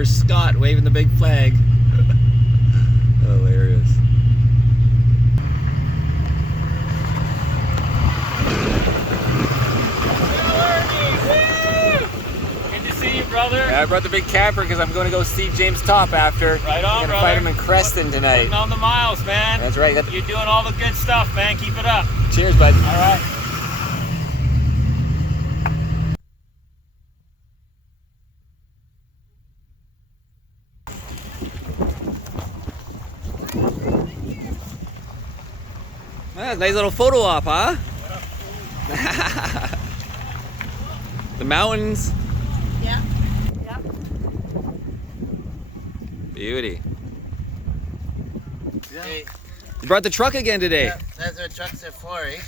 There's Scott waving the big flag. Hilarious. Brother. Yeah, I brought the big camper because I'm going to go see James Top after. Right on, I'm brother. gonna fight him in Creston tonight. Putting on the miles, man. That's right. You're doing all the good stuff, man. Keep it up. Cheers, bud. All right. Ah, nice little photo op, huh? Yeah. The mountains. Yeah. Yeah. Beauty. Yeah. You brought the truck again today. Yeah, that's what trucks are for, eh?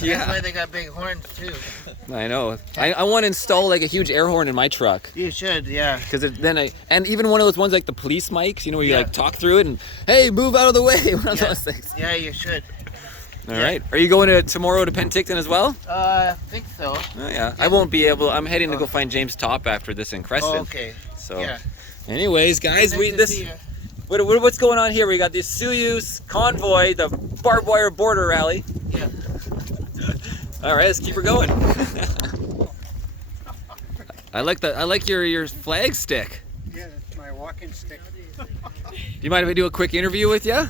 Yeah. That's why they got big horns too. I know. I want to install like a huge air horn in my truck. You should, yeah. Because and even one of those ones like the police mics, you know, where you Yeah. like talk through it and, hey, move out of the way. One of Yeah. those things. Yeah, you should. All right. Are you going tomorrow to Penticton as well? I think so. Oh, yeah. I won't be able. I'm heading to go find James Top after this in Creston. Oh, okay. So, Yeah. anyways, guys, Nice to see you. what's going on here? We got the Osoyoos Convoy, the barbed wire border rally. Yeah. All right, let's keep her going. I like your flag stick. Yeah, that's my walking stick. Do you mind if I do a quick interview with you?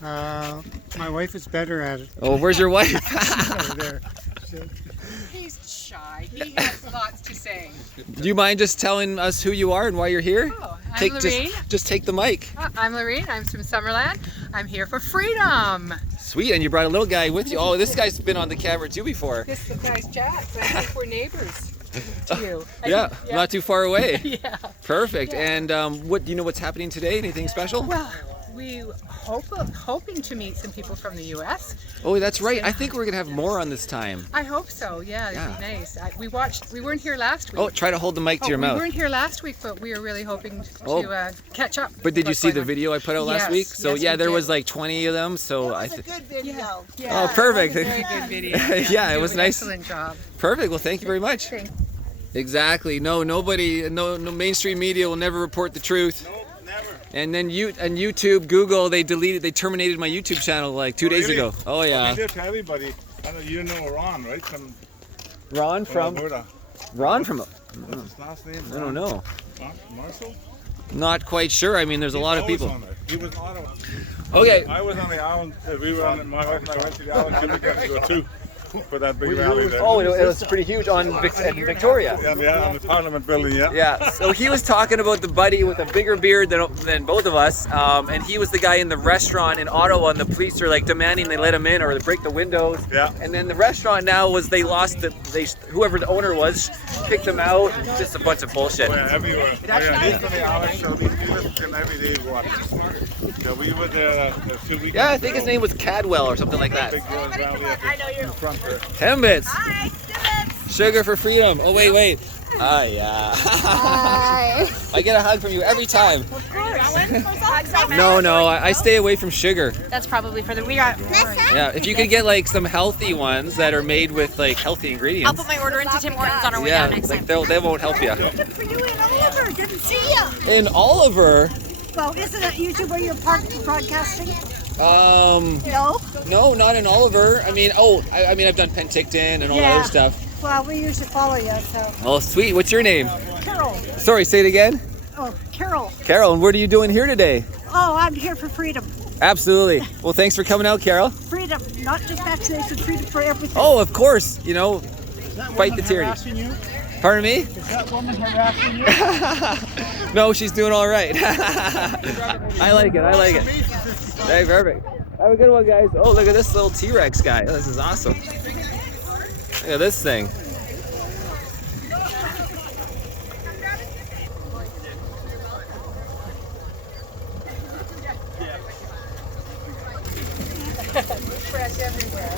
My wife is better at it. Oh, where's your wife? Over there. He's shy. He has lots to say. Do you mind just telling us who you are and why you're here? Oh, I'm Lorraine. Just take the mic. I'm Lorraine. I'm from Summerland. I'm here for freedom. Sweet, and you brought a little guy with you. Oh, this guy's been on the camera too before. This guy's Jack. I think we're neighbors to you. Yeah, not too far away. Yeah. Perfect. Yeah. And what do you know what's happening today? Anything special? Well, we hoping to meet some people from the U.S. Oh, that's right. I think we're gonna have more on this time. I hope so. Yeah, it'd be nice. We weren't here last week. Oh, try to hold the mic to your We mouth. weren't here last week, but we are really hoping to catch up. But did you what's see going the on. video I put out last Yes, week? So yes, yeah, we there did. was like 20 of them. So That was a good video. Yeah. Oh, perfect. That was a very good video. Yeah, it You was did an nice. Excellent job. Perfect. Well, thank you very much. Thanks. Exactly. No mainstream media will never report the truth. Nope, never. And then YouTube, Google, they terminated my YouTube channell like 2 days ago. Oh yeah. They did to everybody. I know you know Ron, right? Ron from Alberta. Ron from. What's his last name? I don't know. Marcel? Not quite sure. I mean, there's a lot of He's people. always on it. He was on it. Okay. I was on the island. We were on it. My wife and I went to the island 2 weekends ago too. For that big rally there. Oh, it was pretty huge on Victoria. Yeah, on the Parliament building, yeah. Yeah, so he was talking about the buddy with a bigger beard than both of us, and he was the guy in the restaurant in Ottawa, and the police are like demanding they let him in or they break the windows. Yeah. And then the restaurant now was whoever the owner was kicked them out. Just a bunch of bullshit. Yeah, everywhere. Yeah, he's from the island, so we listen every day watch. Yeah, we were there 2 weekends Yeah, I think his ago. name was Cadwell or something like that. Big rally in front there. 10 bits. Hi, Sugar for freedom. Oh wait. Ah yeah. Hi. I get a hug from you every time. Of course. No, I stay away from sugar. That's probably for the we got. Yeah, if you could get like some healthy ones that are made with like healthy I'll ingredients. put my order into Tim Hortons on our way Yeah, down next like time. they won't help you. Good for you in Oliver. Good to see you. In Oliver, Well, isn't it YouTube where you're broadcasting? no, not in Oliver. I mean, I've done Penticton and all that other stuff. Well, we usually follow you, so. Oh, sweet. What's your name? Carol. Sorry, say it again. Oh, Carol. Carol, and what are you doing here today? Oh, I'm here for freedom. Absolutely. Well, thanks for coming out, Carol. Freedom, not just vaccination, freedom for everything. Oh, of course. You know, fight the tyranny. You? Pardon me? Is that woman harassing you? No, she's doing all right. I like it. Hey, perfect. Have a good one, guys. Oh, look at this little T-Rex guy. Oh, this is awesome. Look at this thing. Fresh everywhere.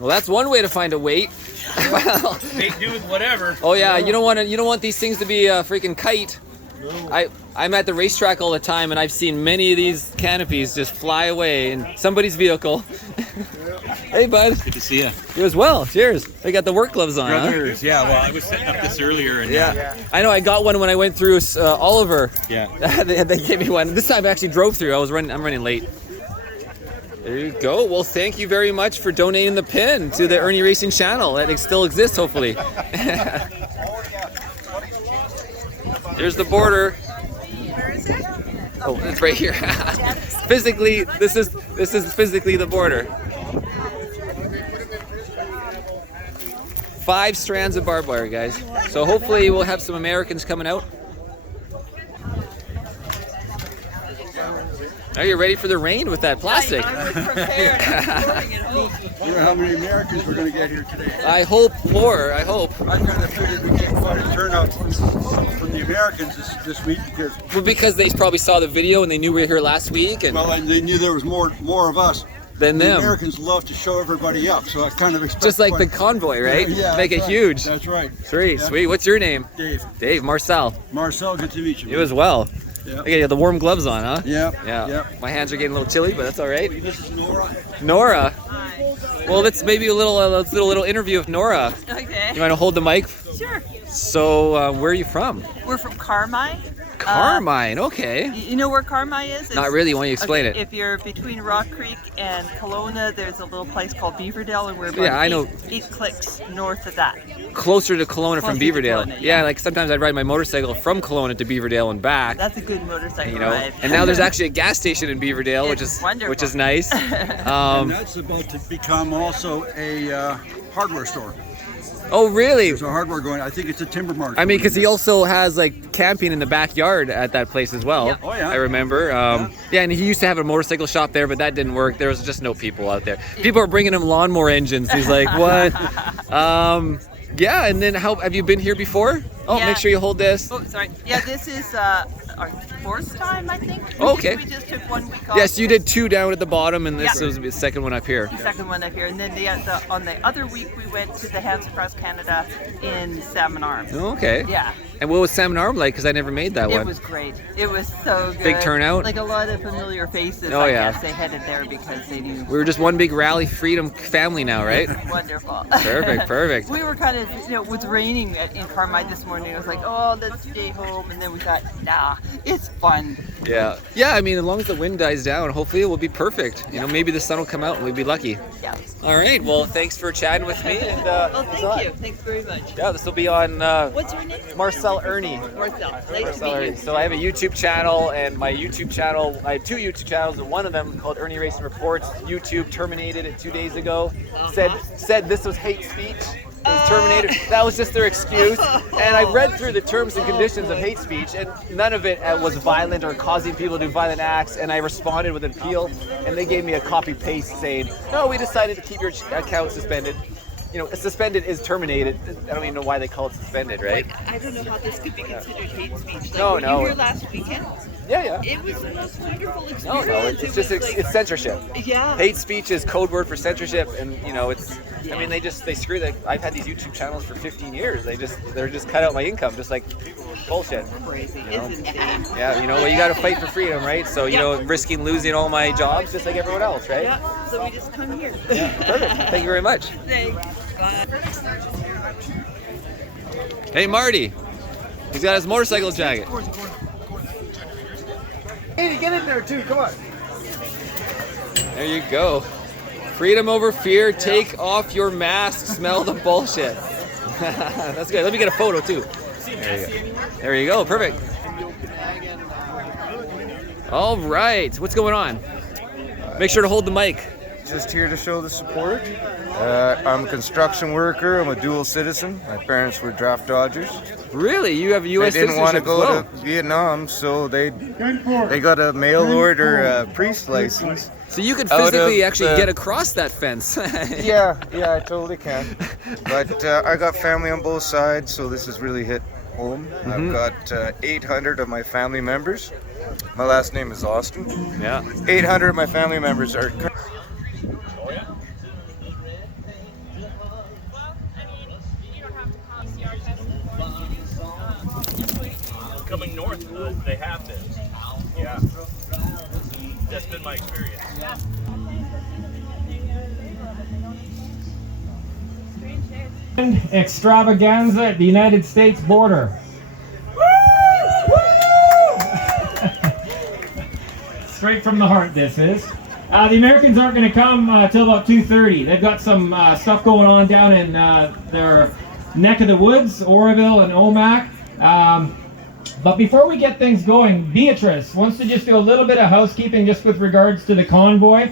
Well, that's one way to find a weight. Make do with whatever. Oh yeah, you don't want these things to be a freaking kite. I'm at the racetrack all the time, and I've seen many of these canopies just fly away in somebody's vehicle. Hey, bud. Good to see you. You as well. Cheers. They got the work gloves on, huh? Brothers, yeah. Well, I was setting up this earlier, and Yeah. I know. I got one when I went through Oliver. yeah. they gave me one. This time I actually drove through. I'm running late. There you go. Well, thank you very much for donating the pin to the Irnieracing channel. That still exists, hopefully. There's the border. Oh, it's right here. Physically, this is physically the border. 5 strands of barbed wire, guys. So hopefully we'll have some Americans coming out. Are you ready for the rain with that plastic? I was prepared. I was I don't know how many Americans we're going to get here today. I hope more. I hope. I kind of figured we'd get quite a turnout from the Americans this week because they probably saw the video and they knew we were here last week, and and they knew there was more of us than the them. Americans love to show everybody up, so I kind of expect Just like the convoy, right? Yeah, Make it right. huge. That's right. Sweet, Yeah. sweet. What's your name? Dave. Dave. Marcel. Marcel, good to meet you. You as well. Yeah. Okay, you have the warm gloves on, huh? Yeah. Yeah. Yeah. My hands are getting a little chilly, but that's all right. This is Nora. Nora. Well, let's maybe a little let's do a little interview with Nora. Okay. You want to hold the mic? Sure. So, where are you from? We're from Carmine. Carmine. Okay. You know where Carmine is? Not really. Why don't you explain it? If you're between Rock Creek and Kelowna, there's a little place called Beaverdale, and we're about Yeah, I know. 8 clicks north of that. Closer to Kelowna from Closer to Beaverdale. Kelowna, yeah, yeah. like sometimes I'd ride my motorcycle from Kelowna to Beaverdale and back. That's a good motorcycle You know, ride. and now there's actually a gas station in Beaverdale, which It's is wonderful. nice. And that's about to become also a hardware store. Oh, really? There's a hardware going. I think it's a timber market. I mean, because he also has like camping in the backyard at that place as well. Yeah. Oh, yeah. I remember. Yeah, and he used to have a motorcycle shop there, but that didn't work. There was just no people out there. People are bringing him lawnmower engines. He's like, what? Yeah, and then how have you been here before? Oh, Yeah. make sure you hold this. Oh, sorry. Yeah, this is our 4th time, I think. Okay. We just took 1 week off. Yes, you did 2 down at the bottom, and this Yeah. was the second one up here. The second one up here, and then on the other week we went to the Hands Across Canada in Salmon Arms. Okay. Yeah. And what was Salmon Arm like? Because I never made that It one. was great. It was so good. Big turnout? Like a lot of familiar faces. Oh, I yeah. guess they headed there because they knew. We were just one big rally freedom family now, right? Wonderful. Perfect, perfect. We were kind of, it was raining in Carmine this morning. I was like, oh, let's stay home. And then we thought, nah, it's fun. Yeah. Yeah, I mean, as long as the wind dies down, hopefully it will be perfect. You know, maybe the sun will come out and we'll be lucky. Yeah. All right. Well, thanks for chatting with me. And, Oh, thank you. Thanks very much. Yeah, this will be on What's your name? Marcel Irnie. Marcel. Nice to Marcel meet Irnie. you. So I have a YouTube channel, and my YouTube channel, I have 2 YouTube channels, and one of them called Irnieracing Reports. YouTube terminated it 2 days ago. Said this was hate speech. It was terminated. That was just their excuse. And I read through the terms and conditions of hate speech, and none of it was violent or causing people to do violent acts. And I responded with an appeal, and they gave me a copy paste saying, "No, we decided to keep your account suspended." You know, suspended is terminated. I don't even know why they call it suspended, right? I don't know how this could be considered hate speech. Like, No, were no. you here last weekend? Yeah, yeah. It was the most wonderful experience. No, it's just it's censorship. Yeah. Hate speech is code word for censorship, and you know it's. I mean, they screw that. I've had these YouTube channels for 15 years. They're just cut out my income, just like bullshit. Crazy, You know? isn't it? Yeah, you know, well, you got to fight for freedom, right? So you know, risking losing all my jobs, just like everyone else, right? Yeah, so we just come here. Perfect. Thank you very much. Thanks. Bye. Hey, Marty. He's got his motorcycle jacket. Hey, get in there too. Come on. There you go. Freedom over fear. Take off your mask. Smell the bullshit. That's good. Let me get a photo too. There you go. There you go. Perfect. All right. What's going on? Make sure to hold the mic. Just here to show the support. I'm a construction worker. I'm a dual citizen. My parents were draft dodgers. Really? You have a U.S. They didn't want to citizenship go as well? to Vietnam, so they got a mail order priest license. So you could out of physically actually the- get across that fence. Yeah, I totally can. But I got family on both sides, so this has really hit home. I've got 800 of my family members. My last name is Austin. Yeah. 800 of my family members are. Coming north, they have to. Yeah. That's been my experience. extravaganza at the United States border. Straight from the heart, this is. The Americans aren't going to come till about 2:30. They've got some stuff going on down in their neck of the woods, Oroville and Omak. But before we get things going, Beatrice wants to just do a little bit of housekeeping just with regards to the convoy.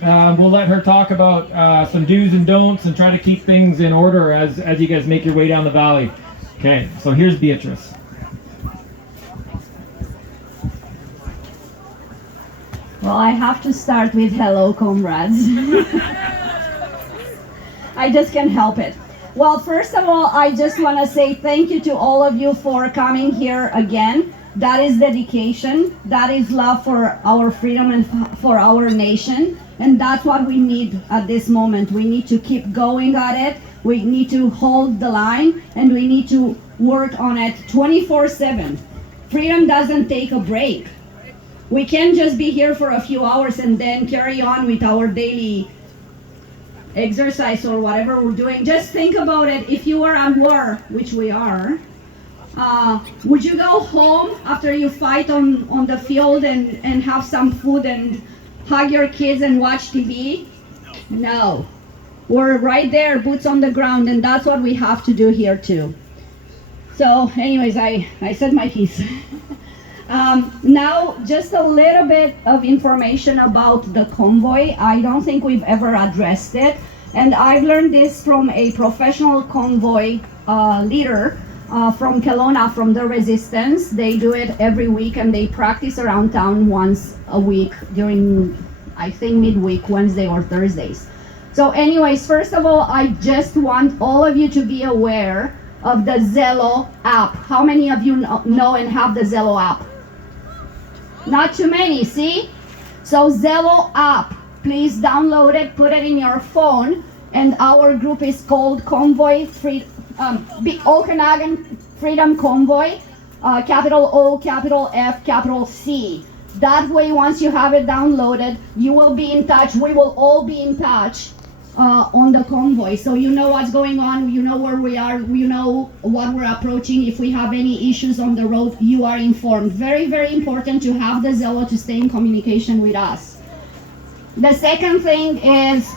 We'll let her talk about some do's and don'ts and try to keep things in order as you guys make your way down the valley. Okay, so here's Beatrice. Well, I have to start with hello, comrades. I just can't help it. Well, first of all, I just want to say thank you to all of you for coming here again. That is dedication. That is love for our freedom and for our nation. And that's what we need at this moment. We need to keep going at it. We need to hold the line, and we need to work on it 24/7. Freedom doesn't take a break. We can't just be here for a few hours and then carry on with our daily exercise or whatever we're doing. Just think about it. If you were at war, which we are, would you go home after you fight on the field and have some food and hug your kids and watch TV? No. We're right there, boots on the ground, and that's what we have to do here too. So anyways, I said my piece. Now, just a little bit of information about the convoy. I don't think we've ever addressed it, and I've learned this from a professional convoy leader from Kelowna, from the Resistance. They do it every week, and they practice around town once a week during, I think, midweek, Wednesday or Thursdays. So anyways, first of all, I just want all of you to be aware of the Zello app. How many of you know and have the Zello app? Not too many, see? So Zello app, please download it, put it in your phone, and our group is called Convoy Okanagan Freedom Convoy, capital O, capital F, capital C. That way, once you have it downloaded, you will be in touch. We will all be in touch on the convoy. So you know what's going on, you know where we are, you know what we're approaching. If we have any issues on the road, you are informed. Very, very important to have the Zello to stay in communication with us. The second thing is,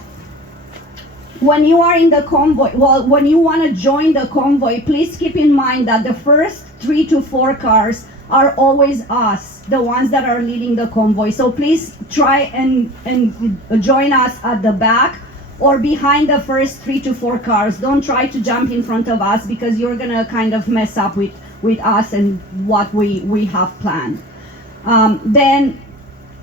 when you are in the convoy, well, when you want to join the convoy, please keep in mind that the first 3 to 4 cars are always us, the ones that are leading the convoy. So please try and join us at the back or behind the first 3 to 4 cars. Don't try to jump in front of us, because you're gonna kind of mess up with us and what we have planned. Then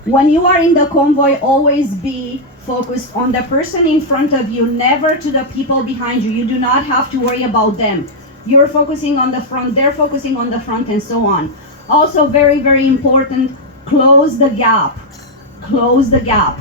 when you are in the convoy, always be focused on the person in front of you, never to the people behind you. You do not have to worry about them. You're focusing on the front, they're focusing on the front, and so on. Also very, very important, close the gap. Close the gap.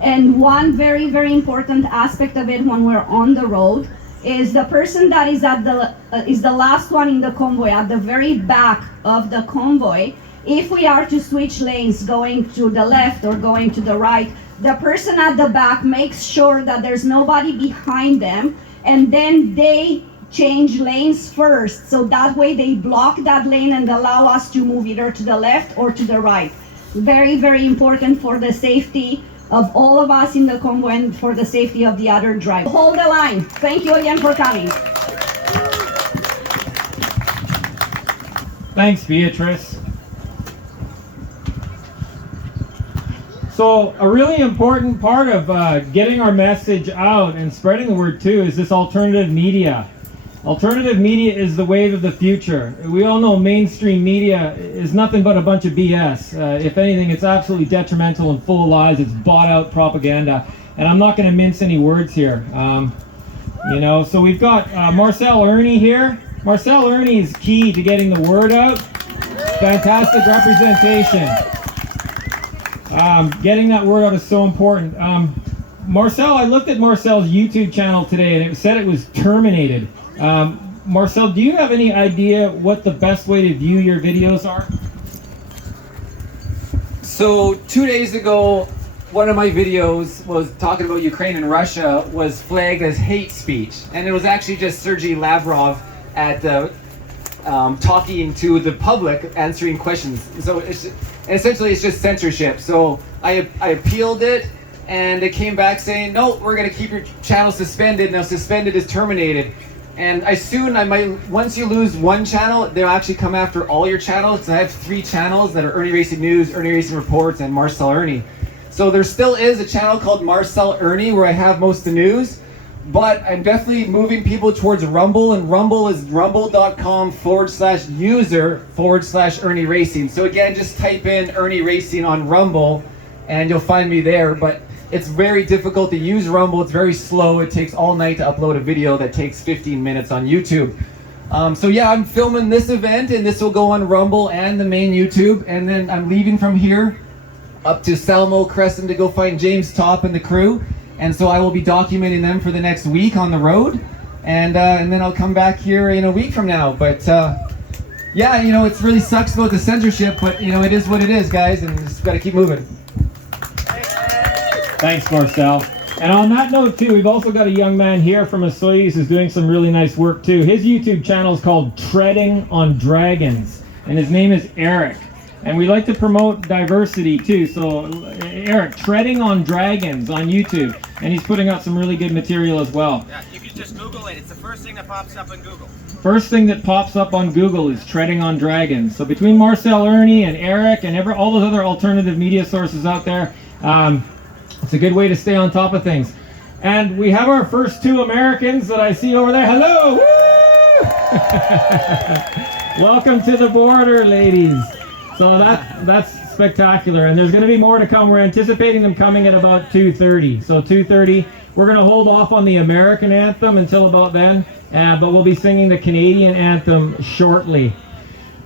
And one very, very important aspect of it when we're on the road is the person that is at the last one in the convoy, at the very back of the convoy. If we are to switch lanes going to the left or going to the right, the person at the back makes sure that there's nobody behind them, and then they change lanes first. So that way they block that lane and allow us to move either to the left or to the right. Very, very important for the safety of all of us in the convoy and for the safety of the other drivers. Hold the line. Thank you again for coming. Thanks, Beatrice. So a really important part of getting our message out and spreading the word too is this alternative media. Alternative media is the wave of the future. We all know mainstream media is nothing but a bunch of BS. If anything, it's absolutely detrimental and full of lies. It's bought out propaganda. And I'm not going to mince any words here. So we've got Marcel Irnie here. Marcel Irnie is key to getting the word out. Fantastic representation. Getting that word out is so important. Marcel, I looked at Marcel's YouTube channel today and it said it was terminated. Marcel, do you have any idea what the best way to view your videos are? So 2 days ago, one of my videos was talking about Ukraine and Russia was flagged as hate speech, and it was actually just Sergei Lavrov at talking to the public, answering questions. So essentially it's just censorship. So I appealed it, and they came back saying, no, we're going to keep your channel suspended. Now suspended is terminated. And once you lose one channel, they'll actually come after all your channels. So I have 3 channels that are IrnieracingNews, Irnieracing Reports, and Marcel Irnie. So there still is a channel called Marcel Irnie where I have most of the news, but I'm definitely moving people towards Rumble, and Rumble is rumble.com/user/Irnieracing. So again, just type in Irnieracing on Rumble and you'll find me there. But it's very difficult to use Rumble. It's very slow. It takes all night to upload a video that takes 15 minutes on YouTube. So yeah, I'm filming this event, and this will go on Rumble and the main YouTube, and then I'm leaving from here up to Salmo Crescent to go find James Top and the crew, and so I will be documenting them for the next week on the road, and then I'll come back here in a week from now. But yeah, you know, it really sucks about the censorship, but you know, it is what it is, guys, and just got to keep moving. Thanks, Marcel. And on that note too, we've also got a young man here from Osoyoos who's doing some really nice work too. His YouTube channel is called Treading on Dragons, and his name is Eric. And we like to promote diversity too. So Eric, Treading on Dragons on YouTube, and he's putting out some really good material as well. Yeah, you can just Google it. It's the first thing that pops up on Google. First thing that pops up on Google is Treading on Dragons. So between Marcel Irnie and Eric and all those other alternative media sources out there, it's a good way to stay on top of things. And we have our first 2 Americans that I see over there. Hello! Woo! Welcome to the border, ladies. So that's spectacular, and there's going to be more to come. We're anticipating them coming at about 2:30. So 2:30, we're going to hold off on the American anthem until about then, but we'll be singing the Canadian anthem shortly.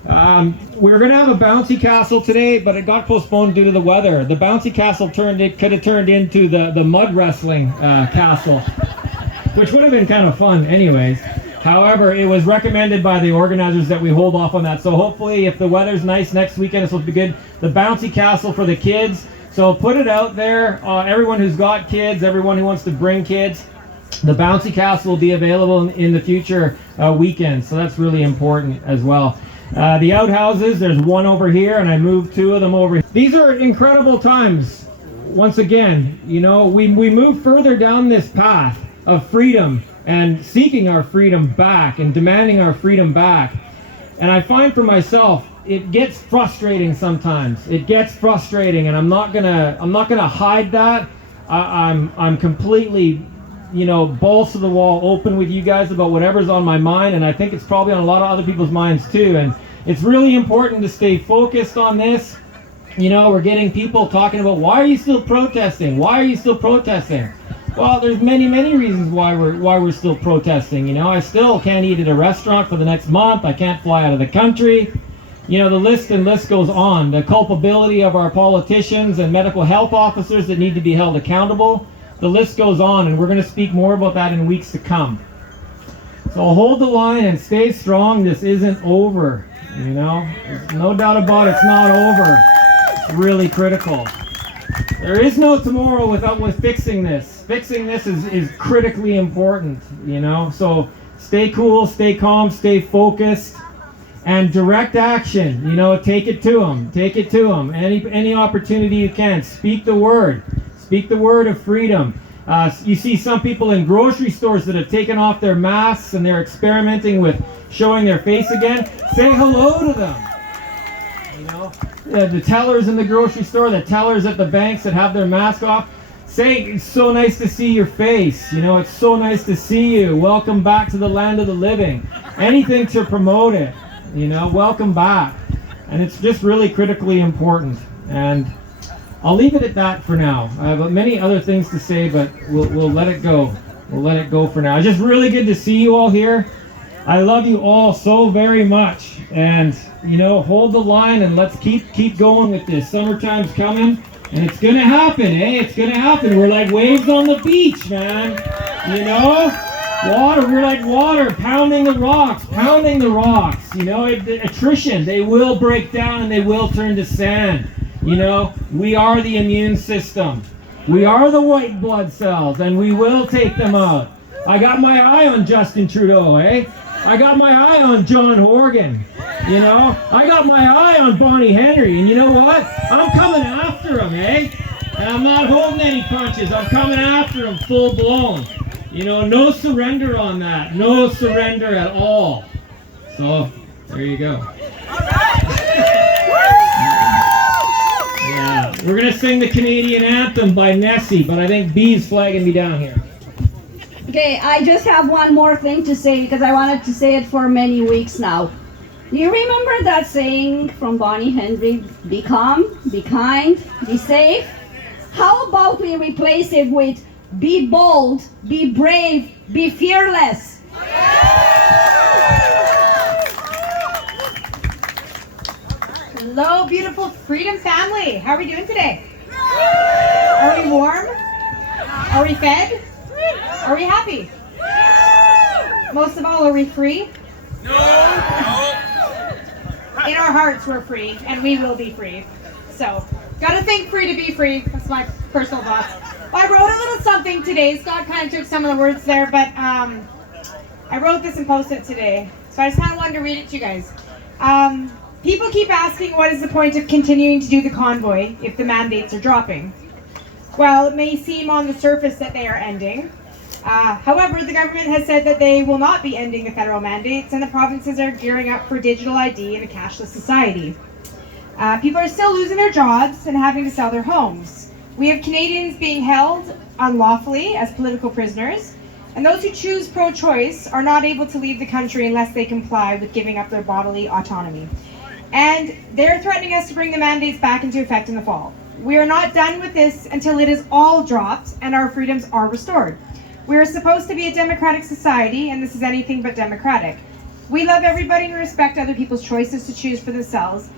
We're going to have a bouncy castle today, but it got postponed due to the weather. The bouncy castle could have turned into the mud wrestling castle, which would have been kind of fun anyways. However, it was recommended by the organizers that we hold off on that. So hopefully, if the weather's nice next weekend, it's supposed to be good. The bouncy castle for the kids. So put it out there. Everyone who's got kids, everyone who wants to bring kids, the bouncy castle will be available in the future weekends. So that's really important as well. The outhouses, there's one over here, and I moved 2 of them over here. These are incredible times. Once again, you know, we move further down this path of freedom and seeking our freedom back and demanding our freedom back. And I find for myself, it gets frustrating sometimes. It gets frustrating, and I'm not gonna hide that. I'm completely, you know, balls to the wall, open with you guys about whatever's on my mind, and I think it's probably on a lot of other people's minds too. And it's really important to stay focused on this. You know, we're getting people talking about, why are you still protesting? Why are you still protesting? Well, there's many reasons why we're still protesting. You know, I still can't eat at a restaurant for the next month. I can't fly out of the country. You know, the list goes on. The culpability of our politicians and medical health officers that need to be held accountable. The list goes on, and we're going to speak more about that in weeks to come. So hold the line and stay strong. This isn't over. You know, there's no doubt about it, it's not over. It's really critical. There is no tomorrow with fixing this. Fixing this is critically important, you know. So stay cool, stay calm, stay focused, and direct action. You know, take it to them. Take it to them. Any opportunity you can. Speak the word. Speak the word of freedom. You see some people in grocery stores that have taken off their masks and they're experimenting with showing their face again. Say hello to them. You know, the tellers in the grocery store, the tellers at the banks that have their mask off. Say, it's so nice to see your face. You know, it's so nice to see you. Welcome back to the land of the living. Anything to promote it. You know, welcome back. And it's just really critically important. And I'll leave it at that for now. I have many other things to say, but we'll let it go. We'll let it go for now. It's just really good to see you all here. I love you all so very much. And, you know, hold the line and let's keep going with this. Summertime's coming, and it's going to happen, eh? It's going to happen. We're like waves on the beach, man. You know? Water, we're like water, pounding the rocks. You know, attrition, they will break down and they will turn to sand. You know, we are the immune system. We are the white blood cells, and we will take them out. I got my eye on Justin Trudeau, eh? I got my eye on John Horgan. You know, I got my eye on Bonnie Henry, and you know what? I'm coming after him, eh? And I'm not holding any punches. I'm coming after him full blown. You know, no surrender on that. No surrender at all. So, there you go. Yeah, we're going to sing the Canadian Anthem by Nessie, but I think B's flagging me down here. Okay, I just have one more thing to say because I wanted to say it for many weeks now. Do you remember that saying from Bonnie Henry, be calm, be kind, be safe? How about we replace it with be bold, be brave, be fearless? Hello, beautiful Freedom family. How are we doing today? Are we warm? Are we fed? Are we happy? Most of all, are we free? No. In our hearts, we're free, and we will be free. So, gotta think free to be free. That's my personal thoughts. Well, I wrote a little something today. Scott kind of took some of the words there, but I wrote this and posted it today. So I just kind of wanted to read it to you guys. People keep asking what is the point of continuing to do the convoy if the mandates are dropping. Well, it may seem on the surface that they are ending. However, the government has said that they will not be ending the federal mandates, and the provinces are gearing up for digital ID and a cashless society. People are still losing their jobs and having to sell their homes. We have Canadians being held unlawfully as political prisoners, and those who choose pro-choice are not able to leave the country unless they comply with giving up their bodily autonomy. And they're threatening us to bring the mandates back into effect in the fall. We are not done with this until it is all dropped and our freedoms are restored. We are supposed to be a democratic society, and this is anything but democratic. We love everybody and respect other people's choices to choose for themselves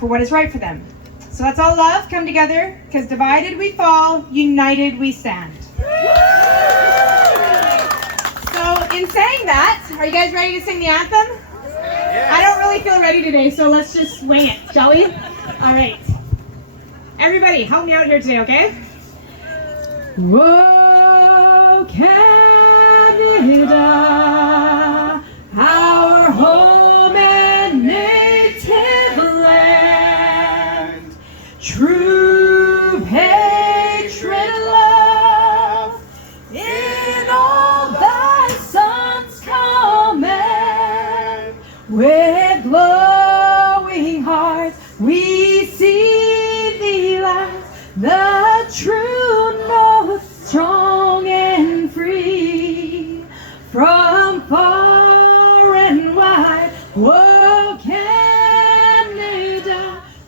for what is right for them. So let's all love, come together, because divided we fall, united we stand. So in saying that, are you guys ready to sing the anthem? Yes. I don't really feel ready today, so let's just swing it, shall we? All right. Everybody, help me out here today, okay? Whoa, Canada, our home and native land, true patriot love, in all thy sons command, with glowing hearts we see thee light, the true north, strong and free, from far and wide. Whoa, Canada,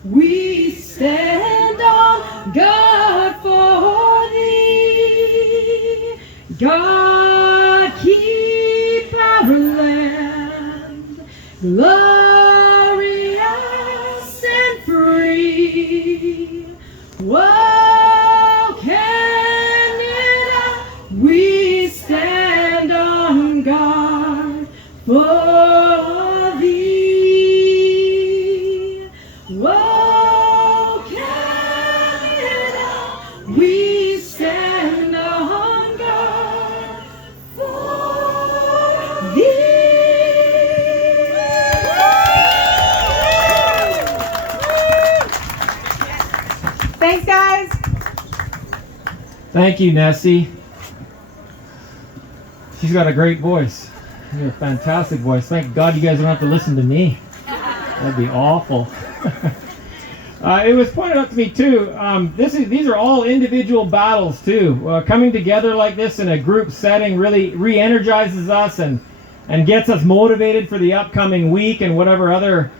we stand on guard for thee. God, keep our land glorious and free. Whoa, Canada, we stand on guard for thee. Whoa, Canada, we stand on guard for thee. Thanks, guys. Thank you, Nessie. She's got a great voice. You have a fantastic voice. Thank God you guys don't have to listen to me. That'd be awful. It was pointed out to me too, these are all individual battles too. Coming together like this in a group setting really re-energizes us and gets us motivated for the upcoming week and whatever other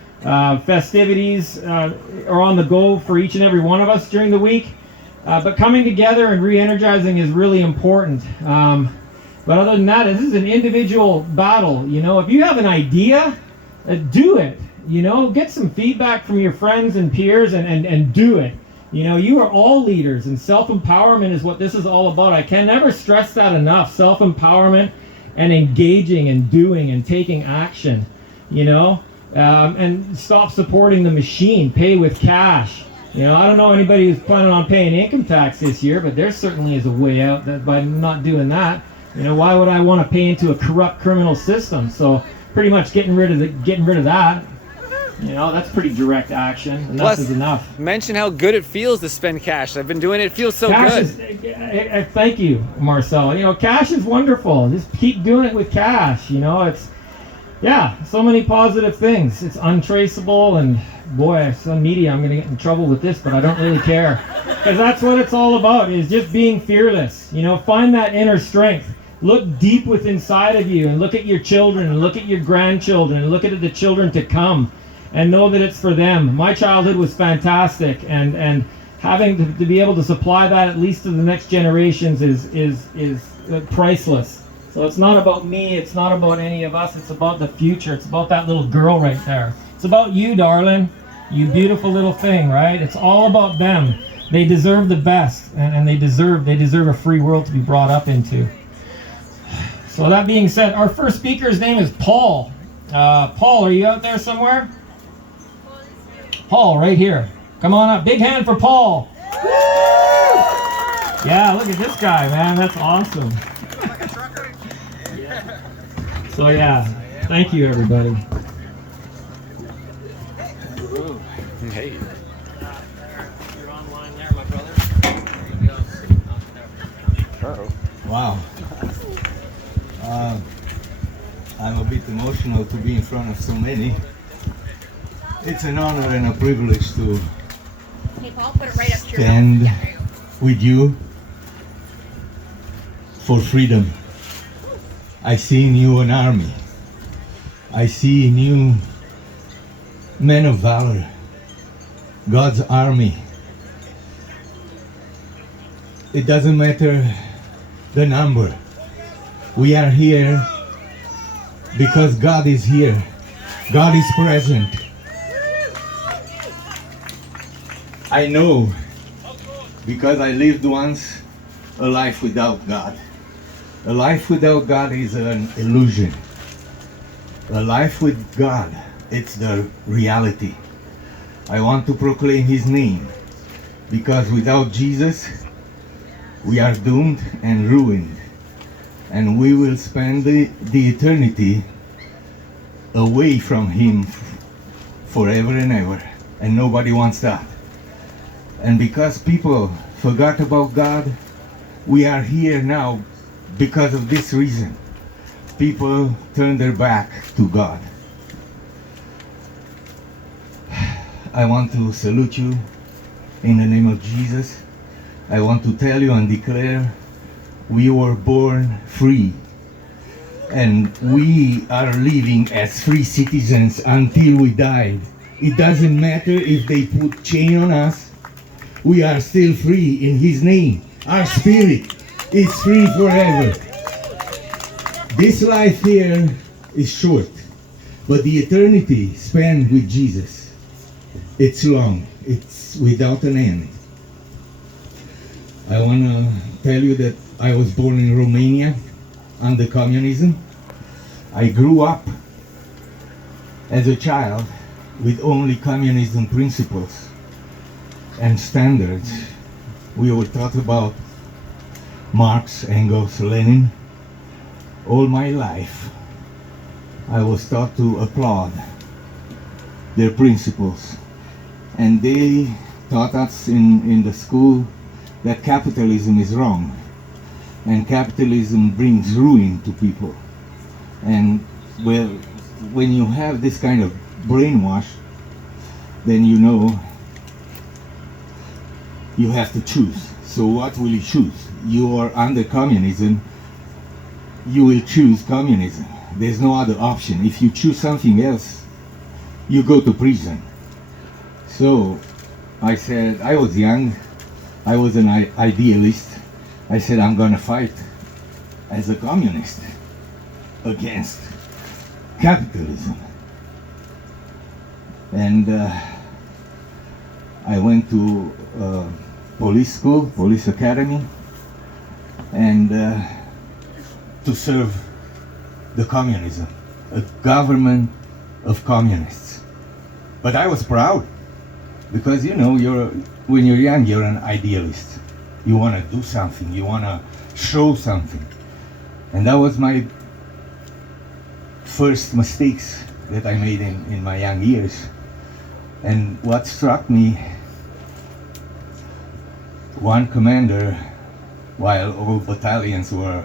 festivities are on the go for each and every one of us during the week. But coming together and re-energizing is really important. But other than that, this is an individual battle. You know, if you have an idea, do it. You know, get some feedback from your friends and peers and do it. You know, you are all leaders, and self-empowerment is what this is all about. I can never stress that enough. Self-empowerment and engaging and doing and taking action, you know, and stop supporting the machine. Pay with cash. You know, I don't know anybody who's planning on paying income tax this year, but there certainly is a way out that by not doing that. You know, why would I want to pay into a corrupt criminal system? So pretty much getting rid of that. You know, that's pretty direct action. Enough is enough. Mention how good it feels to spend cash. I've been doing it. It feels so good. Thank you, Marcel. You know, cash is wonderful. Just keep doing it with cash. You know, it's, yeah, so many positive things. It's untraceable, and boy, some media, I'm going to get in trouble with this, but I don't really care. Because that's what it's all about, is just being fearless. You know, find that inner strength. Look deep within inside of you and look at your children and look at your grandchildren and look at the children to come and know that it's for them. My childhood was fantastic, and having to be able to supply that at least to the next generations is priceless. So it's not about me, it's not about any of us, it's about the future. It's about that little girl right there. It's about you, darling. You beautiful little thing, right? It's all about them. They deserve the best, and they deserve a free world to be brought up into. So that being said, our first speaker's name is Paul. Paul, are you out there somewhere? Paul, right here. Come on up. Big hand for Paul. Woo! Yeah, look at this guy, man. That's awesome. So yeah, thank you, everybody. Hey. You're online there, my brother. Uh-oh. Wow. I'm a bit emotional to be in front of so many. It's an honor and a privilege to stand with you for freedom. I see in you an army. I see in you men of valor, God's army. It doesn't matter the number. We are here because God is here. God is present. I know because I lived once a life without God. A life without God is an illusion. A life with God, it's the reality. I want to proclaim His name because without Jesus, we are doomed and ruined. And we will spend the eternity away from Him forever and ever. And nobody wants that. And because people forgot about God, we are here now because of this reason. People turn their back to God. I want to salute you in the name of Jesus. I want to tell you and declare we were born free, and we are living as free citizens until we died. It doesn't matter if they put chain on us, we are still free in His name. Our spirit is free forever. This life here is short, but the eternity spent with Jesus, it's long, it's without an end. I want to tell you that I was born in Romania under communism. I grew up as a child with only communism principles and standards. We were taught about Marx, Engels, Lenin. All my life I was taught to applaud their principles, and they taught us in the school that capitalism is wrong and capitalism brings ruin to people. And well, when you have this kind of brainwash, then you know you have to choose. So what will you choose? You are under communism, you will choose communism. There's no other option. If you choose something else, you go to prison. So I said, I was young, I was an idealist. I said, I'm gonna fight as a communist against capitalism. And I went to police school, police academy, and to serve the communism, a government of communists. But I was proud Because you know, when you're young, you're an idealist. You want to do something, you want to show something. And that was my first mistakes that I made in my young years. And what struck me, one commander, while all battalions were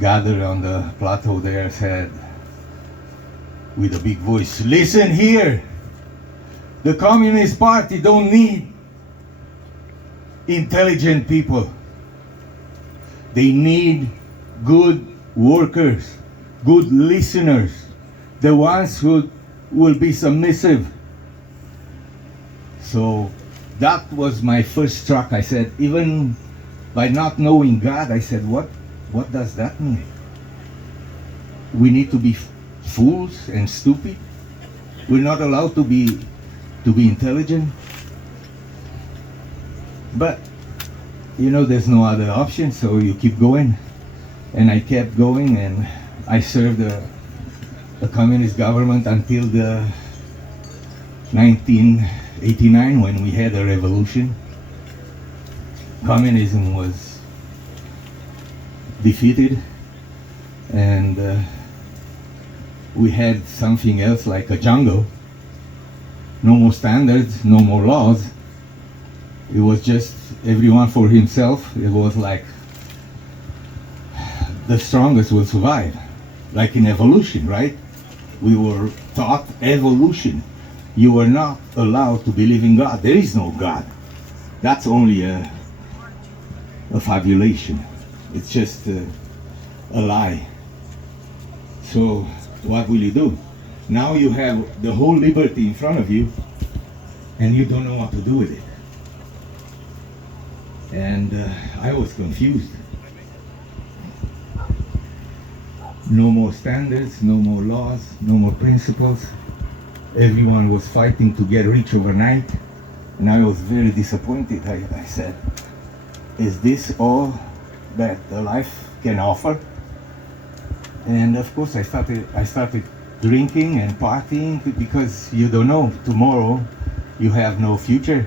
gathered on the plateau there, said with a big voice, "Listen here, the Communist Party don't need intelligent people. They need good workers, good listeners, the ones who will be submissive." So that was my first shock. I said, even by not knowing God, I said, what does that mean? We need to be fools and stupid? We're not allowed to be intelligent? But you know, there's no other option, so you keep going. And I kept going, and I served the communist government until the 1989, when we had a revolution. Communism was defeated, and we had something else like a jungle. No more standards, no more laws. It was just everyone for himself. It was like the strongest will survive, like in evolution, right? We were taught evolution. You were not allowed to believe in God. There is no God. That's only a fabulation. It's just a lie. So what will you do? Now you have the whole liberty in front of you, and you don't know what to do with it. And I was confused. No more standards, no more laws, no more principles. Everyone was fighting to get rich overnight, and I was very disappointed. I said, is this all that life can offer? And of course I started drinking and partying, because you don't know, tomorrow you have no future.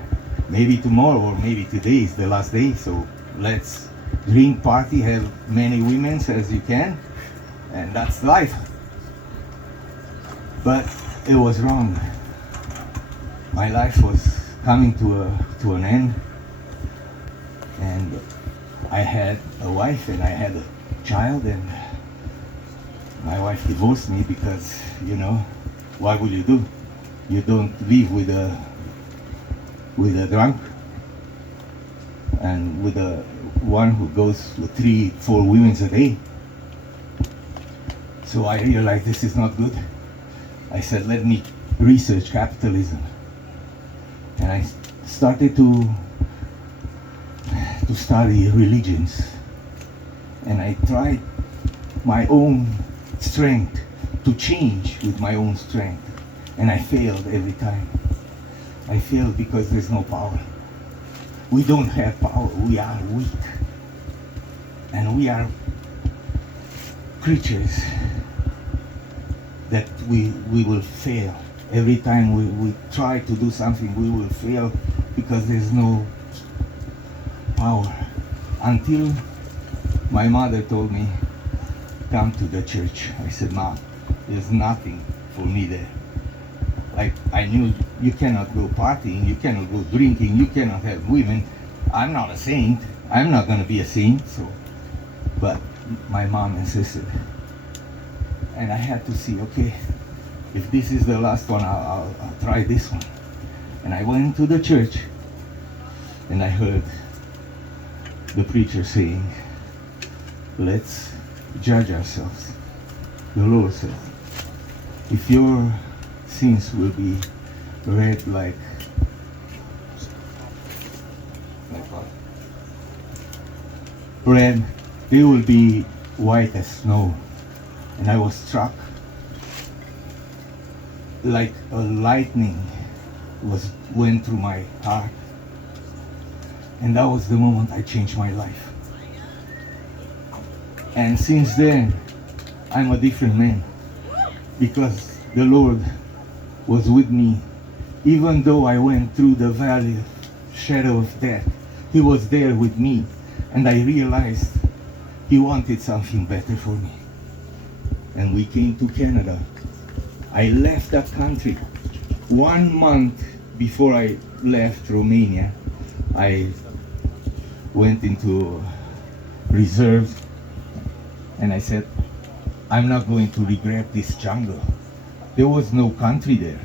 Maybe tomorrow or maybe today is the last day, so let's drink, party, have many women as you can, and that's life. But it was wrong. My life was coming to an end, and I had a wife and I had a child, and my wife divorced me because, you know, what will you do? You don't live with a drunk and with a one who goes with 3-4 women a day. So I realized this is not good. I said, let me research capitalism. And I started to study religions. And I tried my own strength to change with my own strength. And I failed every time. I failed because there's no power. We don't have power. We are weak. And we are creatures that we will fail. Every time we try to do something, we will fail because there's no power. Until my mother told me, come to the church. I said, Mom, there's nothing for me there. Like, I knew you cannot go partying, you cannot go drinking, you cannot have women. I'm not a saint. I'm not going to be a saint. But my mom insisted. And I had to see, okay, if this is the last one, I'll try this one. And I went to the church, and I heard the preacher saying, let's judge ourselves. The Lord said, if your sins will be red like what? Red, they will be white as snow. And I was struck like a lightning went through my heart. And that was the moment I changed my life. And since then, I'm a different man, because the Lord was with me Even though I went through the valley of shadow of death, He was there with me, and I realized He wanted something better for me. And we came to Canada. I left that country. 1 month before I left Romania, I went into reserve, and I said, I'm not going to regret this jungle. There was no country there.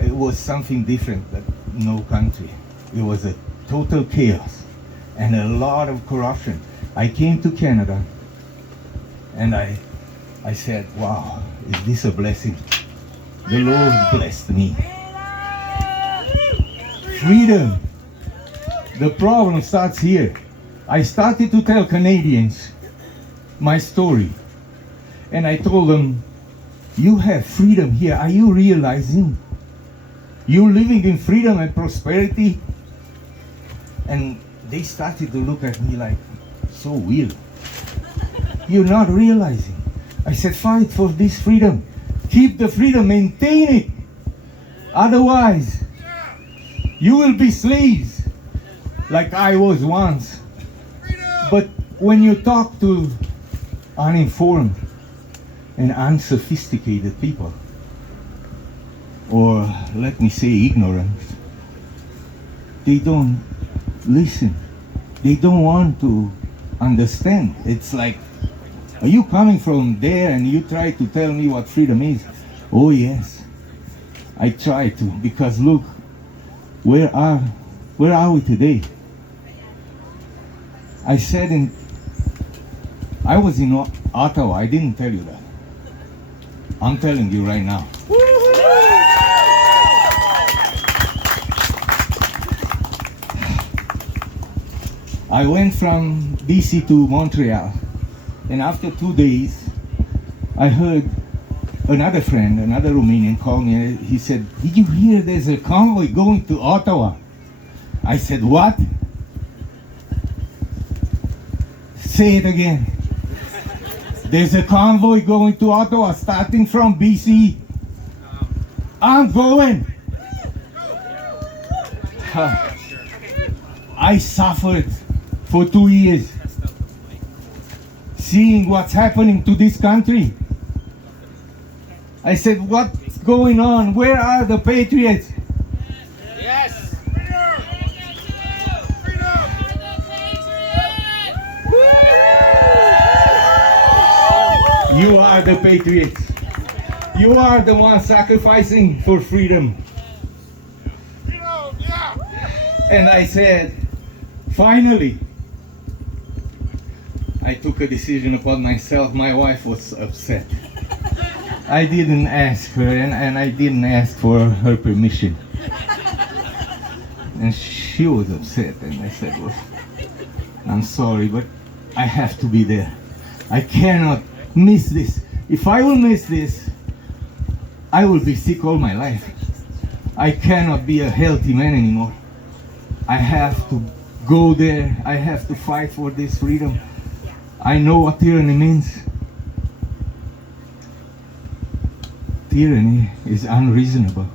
It was something different, but no country. It was a total chaos and a lot of corruption. I came to Canada, and I said, wow, is this a blessing? The Lord blessed me. Freedom. The problem starts here. I started to tell Canadians my story, and I told them, you have freedom here. Are you realizing you're living in freedom and prosperity? And they started to look at me like, so weird. You're not realizing. I said, fight for this freedom. Keep the freedom, maintain it. Otherwise, you will be slaves, like I was once. But when you talk to uninformed and unsophisticated people, or let me say ignorant, they don't listen. They don't want to understand. It's like, are you coming from there and you try to tell me what freedom is? Oh yes, I try to, because look, where are we today? I was in Ottawa. I didn't tell you that. I'm telling you right now. I went from BC to Montreal, and after 2 days, I heard another friend, another Romanian, call me. He said, did you hear there's a convoy going to Ottawa? I said, what? Say it again. There's a convoy going to Ottawa starting from BC. I'm going. I suffered for 2 years seeing what's happening to this country. I said, what's going on? Where are the patriots? Yes. You are the patriots. You are the ones sacrificing for freedom. And I said, finally, I took a decision upon myself. My wife was upset. I didn't ask her, and I didn't ask for her permission. And she was upset, and I said, well, I'm sorry, but I have to be there. I cannot miss this. If I will miss this, I will be sick all my life. I cannot be a healthy man anymore. I have to go there. I have to fight for this freedom. I know what tyranny means. Tyranny is unreasonable.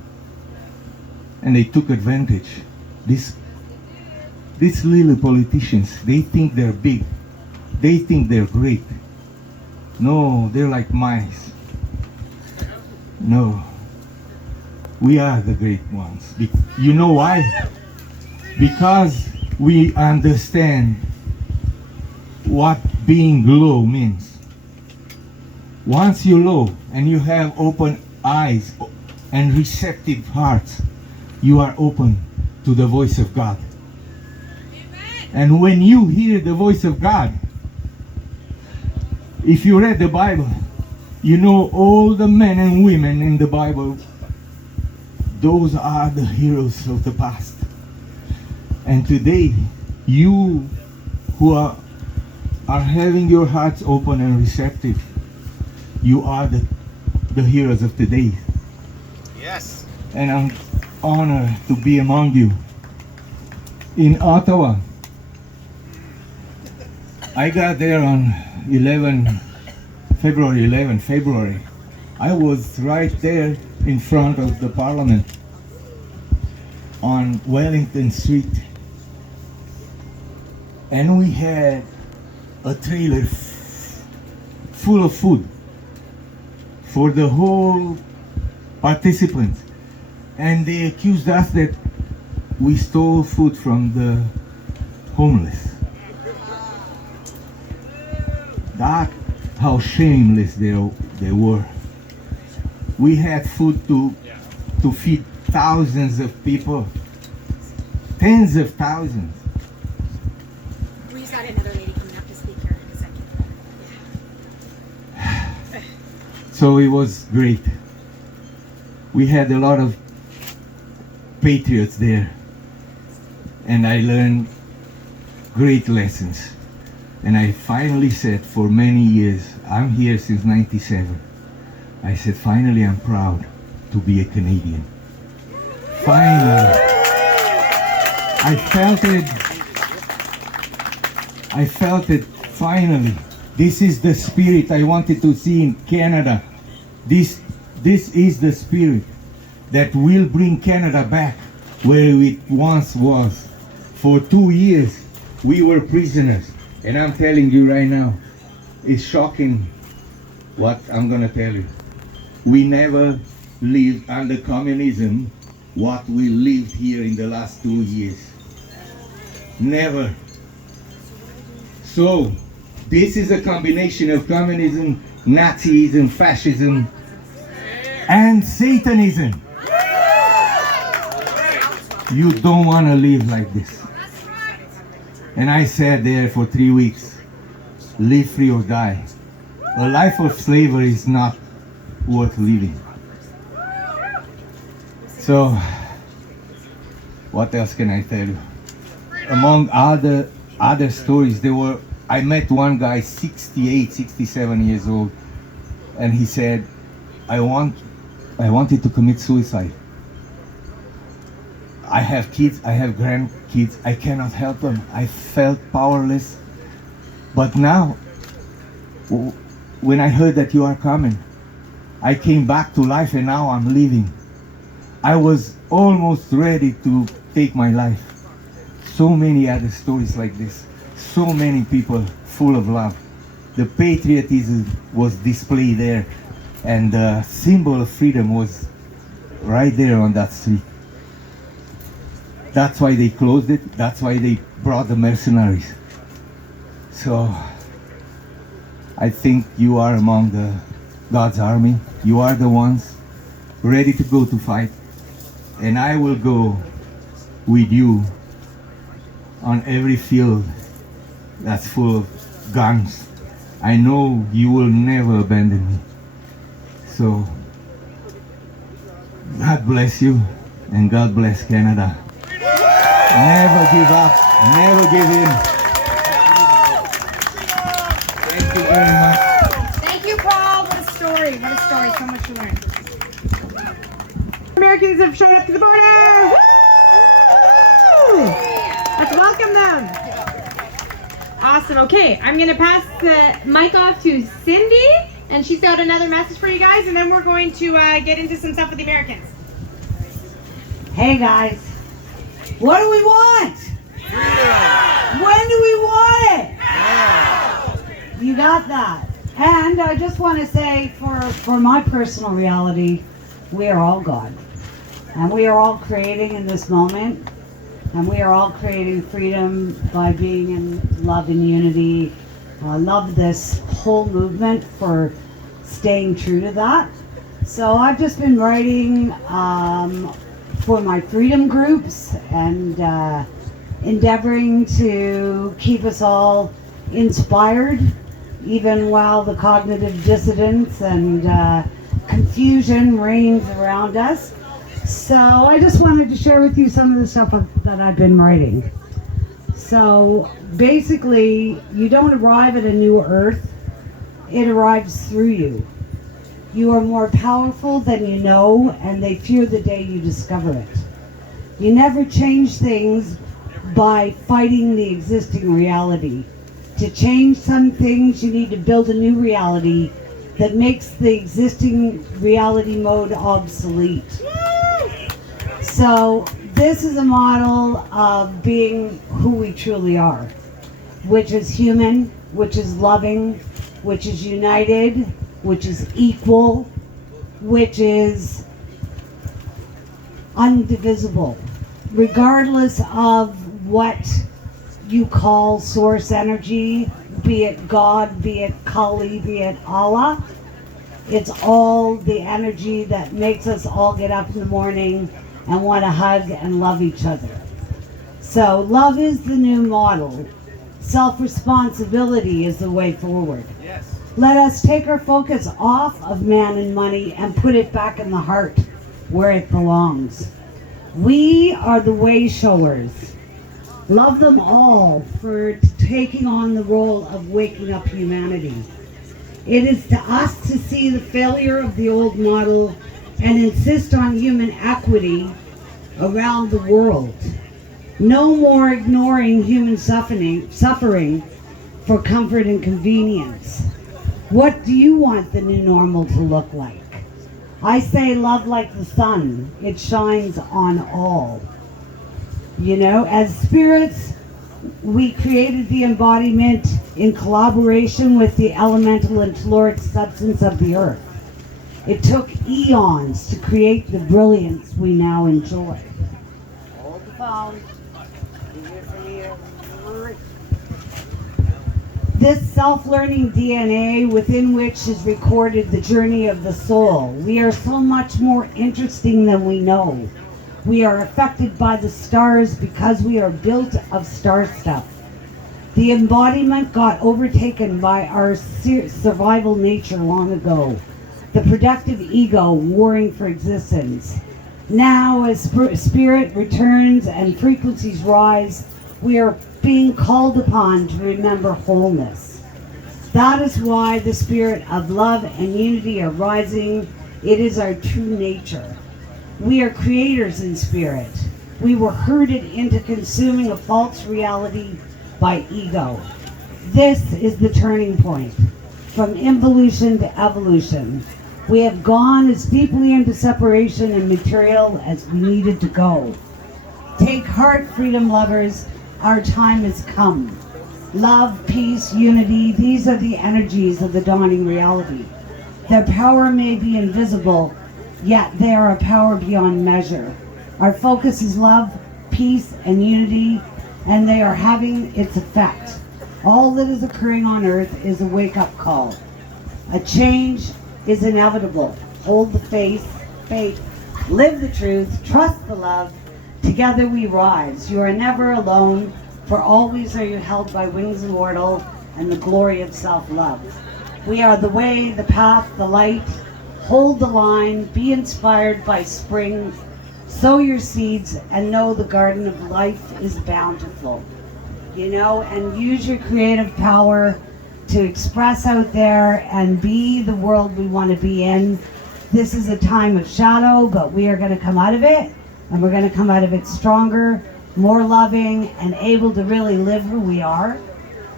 And they took advantage. These little politicians, they think they're big. They think they're great. No, they're like mice. No, we are the great ones. You know why? Because we understand what being low means. Once you're low and you have open eyes and receptive hearts, you are open to the voice of God. And when you hear the voice of God, if you read the Bible, you know all the men and women in the Bible, those are the heroes of the past. And today, you who are having your hearts open and receptive, you are the heroes of today. Yes. And I'm honored to be among you. In Ottawa, I got there on February 11. I was right there in front of the Parliament on Wellington Street. And we had a trailer full of food for the whole participants. And they accused us that we stole food from the homeless. That's how shameless they were. We had food to feed thousands of people, tens of thousands. We just got another lady coming up to speak here in a second. So it was great. We had a lot of patriots there, and I learned great lessons. And I finally said, for many years, I'm here since '97. I said, finally, I'm proud to be a Canadian. Finally. I felt it finally. This is the spirit I wanted to see in Canada. This is the spirit that will bring Canada back where it once was. For 2 years, we were prisoners. And I'm telling you right now, it's shocking what I'm gonna tell you. We never lived under communism what we lived here in the last 2 years. Never. So, this is a combination of communism, Nazism, fascism, and Satanism. You don't want to live like this. And I sat there for 3 weeks, live free or die. A life of slavery is not worth living. So, what else can I tell you? Among other stories, I met one guy, 68, 67 years old, and he said, I wanted to commit suicide. I have kids, I have grandkids, I cannot help them. I felt powerless. But now, when I heard that you are coming, I came back to life and now I'm living. I was almost ready to take my life. So many other stories like this. So many people full of love. The patriotism was displayed there, and the symbol of freedom was right there on that street. That's why they closed it. That's why they brought the mercenaries. So I think you are among the God's army. You are the ones ready to go to fight. And I will go with you on every field that's full of guns. I know you will never abandon me. So God bless you, and God bless Canada. Never give up, never give in. Thank you very much. Thank you, Paul. What a story. What a story. So much to learn. Americans have showed up to the border. Woo! Let's welcome them. Awesome. Okay, I'm going to pass the mic off to Cindy, and she's got another message for you guys, and then we're going to get into some stuff with the Americans. Hey guys, what do we want? When do we want it? You got that. And I just want to say, for my personal reality, we are all God. And we are all creating in this moment. And we are all creating freedom by being in love and unity. I love this whole movement for staying true to that. So I've just been writing for my freedom groups and endeavoring to keep us all inspired, even while the cognitive dissonance and confusion reigns around us. So I just wanted to share with you some of the stuff that I've been writing. So basically, you don't arrive at a new earth, it arrives through you. You are more powerful than you know, and they fear the day you discover it. You never change things by fighting the existing reality. To change some things, you need to build a new reality that makes the existing reality mode obsolete. So this is a model of being who we truly are, which is human, which is loving, which is united, which is equal, which is undivisible, regardless of what you call source energy, be it God, be it Kali, be it Allah. It's all the energy that makes us all get up in the morning and want to hug and love each other. So love is the new model. Self-responsibility is the way forward. Yes. Let us take our focus off of man and money and put it back in the heart where it belongs. We are the way showers. Love them all for taking on the role of waking up humanity. It is to us to see the failure of the old model and insist on human equity around the world. No more ignoring human suffering for comfort and convenience. What do you want the new normal to look like? I say love like the sun. It shines on all. You know, as spirits, we created the embodiment in collaboration with the elemental and caloric substance of the earth. It took eons to create the brilliance we now enjoy. Hold the phone. This self-learning DNA within which is recorded the journey of the soul. We are so much more interesting than we know. We are affected by the stars because we are built of star stuff. The embodiment got overtaken by our survival nature long ago. The productive ego warring for existence. Now as spirit returns and frequencies rise, we are being called upon to remember wholeness. That is why the spirit of love and unity are rising. It is our true nature. We are creators in spirit. We were herded into consuming a false reality by ego. This is the turning point from involution to evolution. We have gone as deeply into separation and material as we needed to go. Take heart, freedom lovers. Our time has come. Love, peace, unity, these are the energies of the dawning reality. Their power may be invisible, yet they are a power beyond measure. Our focus is love, peace, and unity, and they are having its effect. All that is occurring on earth is a wake-up call. A change is inevitable. Hold the faith, live the truth, trust the love. Together we rise. You are never alone, for always are you held by wings immortal and the glory of self-love. We are the way, the path, the light. Hold the line, be inspired by spring. Sow your seeds and know the garden of life is bountiful. You know, and use your creative power to express out there and be the world we want to be in. This is a time of shadow, but we are going to come out of it. And we're going to come out of it stronger, more loving, and able to really live who we are.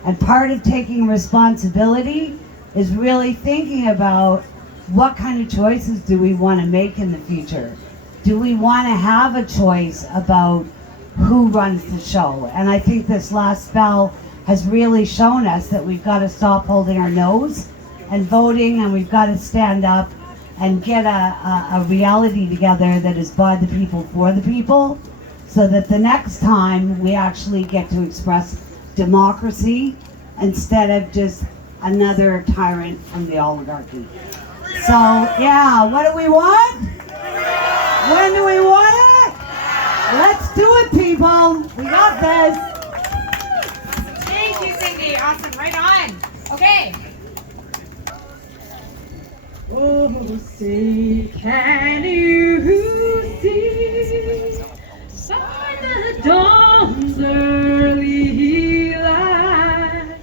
And part of taking responsibility is really thinking about what kind of choices do we want to make in the future? Do we want to have a choice about who runs the show? And I think this last spell has really shown us that we've got to stop holding our nose and voting, and we've got to stand up and get a reality together that is by the people, for the people, so that the next time we actually get to express democracy instead of just another tyrant from the oligarchy. So, yeah, what do we want? When do we want it? Let's do it, people. We got this. Thank you, Cindy. Awesome. Right on. Okay. Oh, see, can you see by the dawn's early light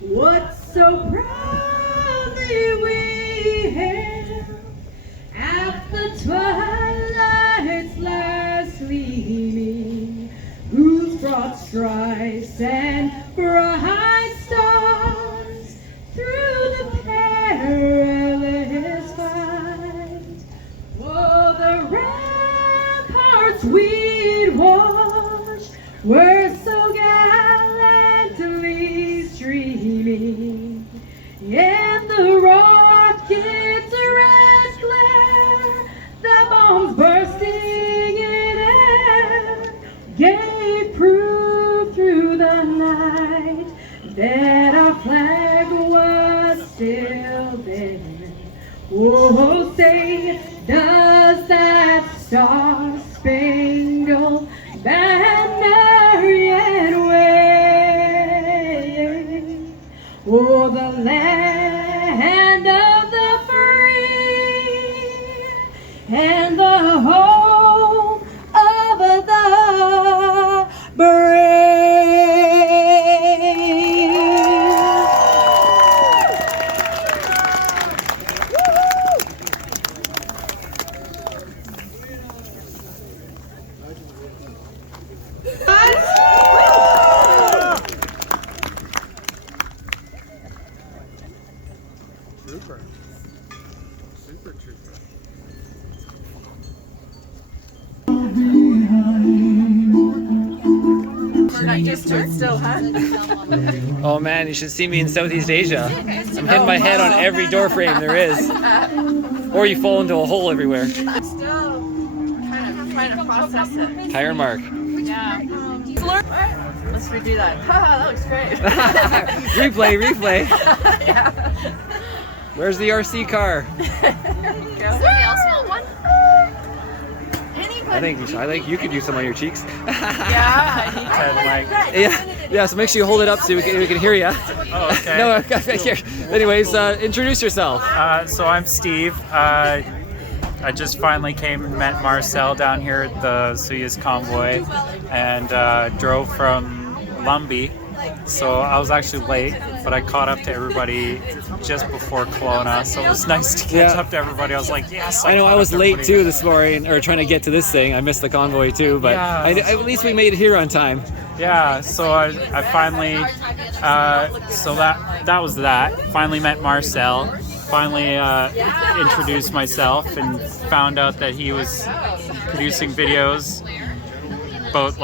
what so proudly we hailed at the twilight's last gleaming, whose broad stripes and bright stars through the perilous said our flag was still there. Oh, say, does that star-spangled banner yet wave? Oh, the land of the free and the home of the brave. Oh man, you should see me in Southeast Asia. I'm hitting my head on every door frame there is. Or you fall into a hole everywhere. I'm still trying to process it. Tire mark. Yeah. Let's redo that. Haha, that looks great. Replay. Yeah. Where's the RC car? Somebody else want one? I think you could use some on your cheeks. Yeah, I need to. Yeah. So make sure you hold it up so we can hear you. Oh, okay. No, here. Anyways, introduce yourself. So I'm Steve. I just finally came and met Marcel down here at the Osoyoos Convoy, and drove from Lumbee. So I was actually late, but I caught up to everybody just before Kelowna, so it was nice to catch up to everybody. I was like, yes. I know I was late too this morning, or trying to get to this thing. I missed the convoy too, but yeah. at least we made it here on time. Yeah, so I finally, so that was that. Finally met Marcel. Finally introduced myself and found out that he was producing videos about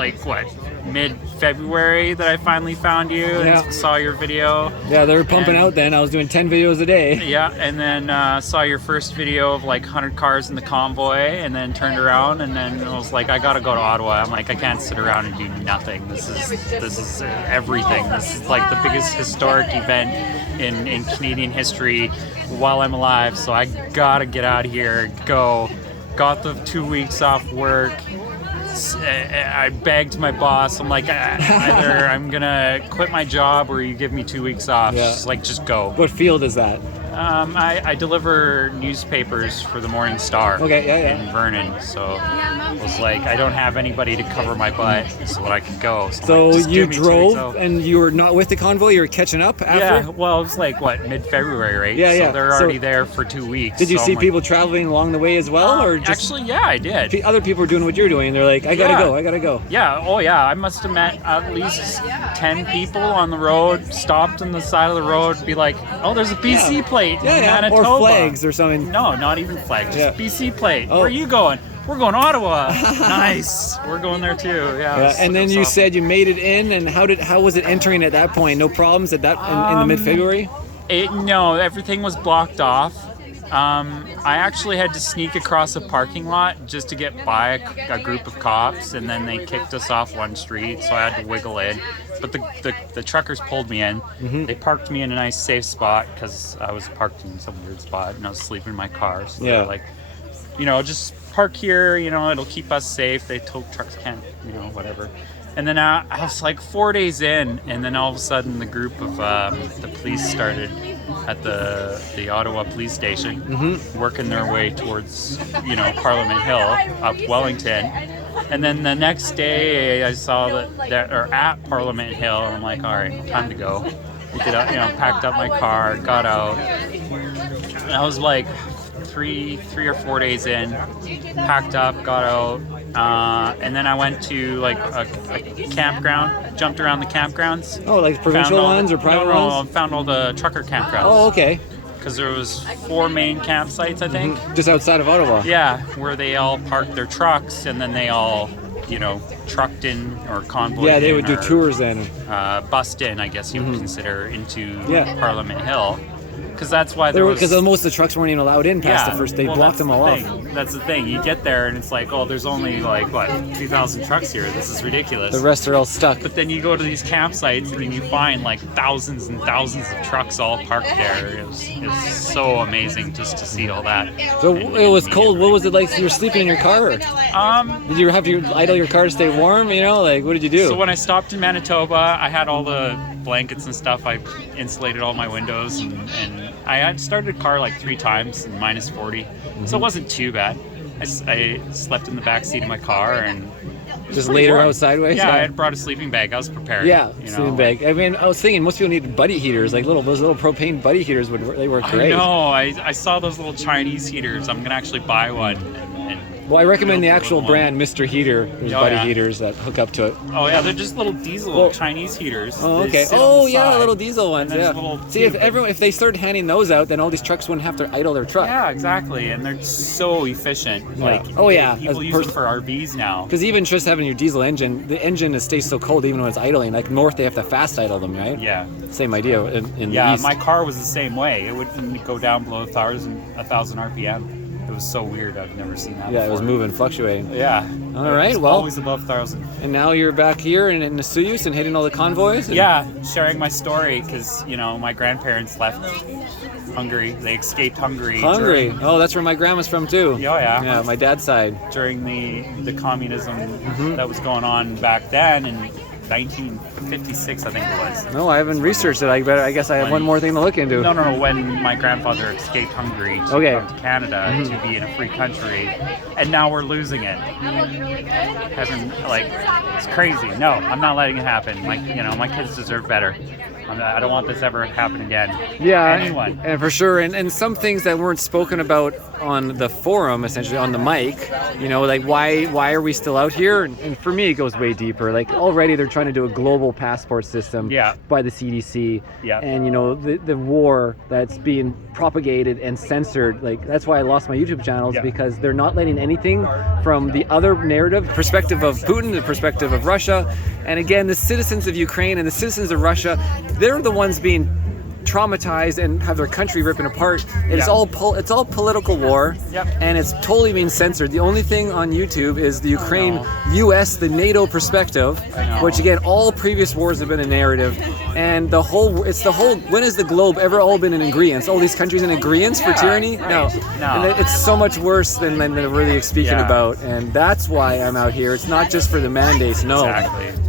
mid-February that I finally found you and saw your video. Yeah, they were pumping out then. I was doing 10 videos a day. Yeah, and then saw your first video of 100 cars in the convoy, and then turned around and then I was like, I gotta go to Ottawa. I'm like, I can't sit around and do nothing. This is everything. This is like the biggest historic event in Canadian history while I'm alive, so I gotta get out of here, go. Got the 2 weeks off work. I begged my boss. I'm like, either I'm gonna quit my job or you give me 2 weeks off. Yeah. She's like, just go. What field is that? I deliver newspapers for the Morning Star in Vernon. So I was like, I don't have anybody to cover my butt, so I could go. So like, you drove and you were not with the convoy, you were catching up after? Yeah, well, it was mid-February, right? Yeah, so they're already there for 2 weeks. Did you see people traveling along the way as well? Or just actually, yeah, I did. Other people were doing what you're doing. They're like, I gotta go. Yeah, oh yeah, I must have met at least 10 people on the road, stopped on the side of the road, be like, oh, there's a BC plate in Manitoba. Or flags or something. No, not even flags, just BC plate. Where are you going? We're going to Ottawa. Nice. We're going there too. Yeah. And then you said you made it in, and how was it entering at that point? No problems at that in the mid-February? No, everything was blocked off. I actually had to sneak across a parking lot just to get by a group of cops, and then they kicked us off one street, so I had to wiggle in. But the truckers pulled me in. Mm-hmm. They parked me in a nice safe spot because I was parked in some weird spot and I was sleeping in my car. So they're like, just park here, it'll keep us safe. They told trucks can't, whatever. And then I was like 4 days in, and then all of a sudden the group of the police started at the Ottawa police station, working their way towards, Parliament Hill, up Wellington. And then the next day I saw that are at Parliament Hill, and I'm like, all right, time to go. Packed up my car, got out, and I was like three or 4 days in, packed up, got out, and then I went to a campground, jumped around the campgrounds. Oh, like provincial ones or private ones? No, found all the trucker campgrounds. Oh, okay. Because there was 4 main campsites, I think. Just outside of Ottawa. Yeah, where they all parked their trucks, and then they all, trucked in or convoyed. Yeah, they would do tours then. Bussed in, I guess you would consider, into Parliament Hill. because that's why there was. Because most of the trucks weren't even allowed in past Yeah, the first. They well, blocked them all off. That's the thing. You get there and it's like, oh, there's only like what 2,000 trucks here. This is ridiculous. The rest are all stuck. But then you go to these campsites and then you find like thousands and thousands of trucks all parked there. It was so amazing just to see all that. So it was cold. What was it like? You were sleeping in your car? Did you have to idle your car to stay warm? You know, like what did you do? So when I stopped in Manitoba, I had all the blankets and stuff. I insulated all my windows and I had started a car like 3 times in minus 40. So it wasn't too bad. I slept in the back seat of my car and just laid her out sideways. Yeah, I had brought a sleeping bag. I was prepared. Yeah, you know, sleeping bag. I mean, I was thinking most people need buddy heaters, like those little propane buddy heaters they work great. I know. I saw those little Chinese heaters. I'm gonna actually buy one. Well, I recommend the actual brand, Mr. Heater. There's buddy heaters that hook up to it. Oh yeah, they're just little diesel Chinese heaters. Oh okay. Oh yeah, little diesel ones. Yeah. See, if they started handing those out, then all these trucks wouldn't have to idle their truck. Yeah, exactly, and they're so efficient. Yeah. Like people use them for RVs now. Because even just having your diesel engine, the engine stays so cold even when it's idling. Like north, they have to fast idle them, right? Yeah. Same idea in the east. My car was the same way. It wouldn't go down below 1,000 RPM. It was so weird. I've never seen that. Yeah, it was moving, fluctuating. Yeah. All right. Well, always above 1,000. And now you're back here in Osoyoos and hitting all the convoys. Yeah, sharing my story because my grandparents left Hungary. They escaped Hungary. Oh, that's where my grandma's from too. Oh yeah. Yeah, my dad's side. During the communism that was going on back then in 1956, I think it was. No, I haven't researched it. I guess I have one more thing to look into. No. When my grandfather escaped Hungary to come to Canada to be in a free country, and now we're losing it. It's crazy. No, I'm not letting it happen. My kids deserve better. I don't want this ever to happen again. Yeah, anyone. And for sure. And some things that weren't spoken about on the forum, essentially on the mic, like why are we still out here? And for me, it goes way deeper. Like already they're trying to do a global passport system by the CDC. Yeah. And the war that's being propagated and censored. Like that's why I lost my YouTube channels because they're not letting anything from the other narrative, perspective of Putin, the perspective of Russia. And again, the citizens of Ukraine and the citizens of Russia, they're the ones being traumatized and have their country ripping apart. It's all political war, and it's totally being censored. The only thing on YouTube is the Ukraine, U.S., the NATO perspective, which again, all previous wars have been a narrative, and when has the globe ever all been in agreement? All these countries in agreement for tyranny? No. And it's so much worse than they're really speaking about, and that's why I'm out here. It's not just for the mandates. No,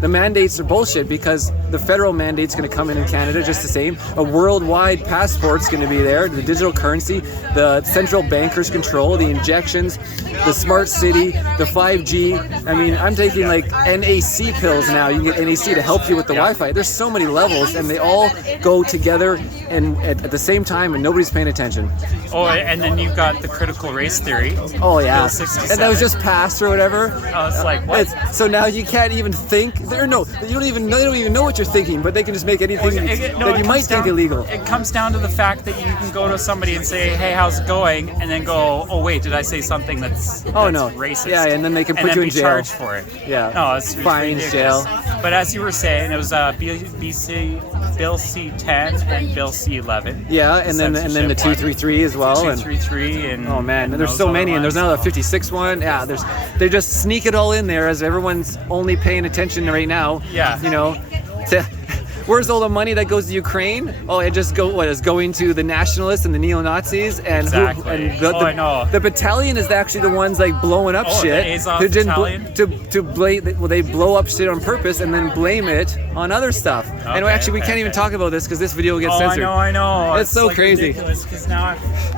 the mandates are bullshit because the federal mandate's going to come in Canada just the same. A worldwide passport's going to be there, the digital currency, the central bankers control, the injections, the smart city, the 5G. I mean, I'm taking like NAC pills now. You can get NAC to help you with the Wi-Fi. There's so many levels, and they all go together and at the same time, and nobody's paying attention. Oh, and then you've got the critical race theory. Oh yeah, and that was just passed or whatever. Oh, it's like what? So now you can't even think. They don't even know what you're thinking, but they can just make anything that you might think illegal. It comes down to the fact that you can go to somebody and say, "Hey, how's it going?" and then go, "Oh wait, did I say something that's racist?" Yeah, and then they can put you in jail. Charged for it. Yeah. No, it's fines, jail. But as you were saying, it was Bill C-10 and Bill C-11. Yeah, and then the 233 as well. 233 and oh man, there's so many, and there's now a 56 one. Yeah, they just sneak it all in there as everyone's only paying attention right now. Yeah. Where's all the money that goes to Ukraine? Oh, it just is going to the nationalists and the neo-Nazis and I know. The battalion is actually the ones like blowing up shit. The Azov battalion? They blow up shit on purpose and then blame it on other stuff. And actually, we can't even talk about this because this video will get censored. I know. It's so crazy. Because now,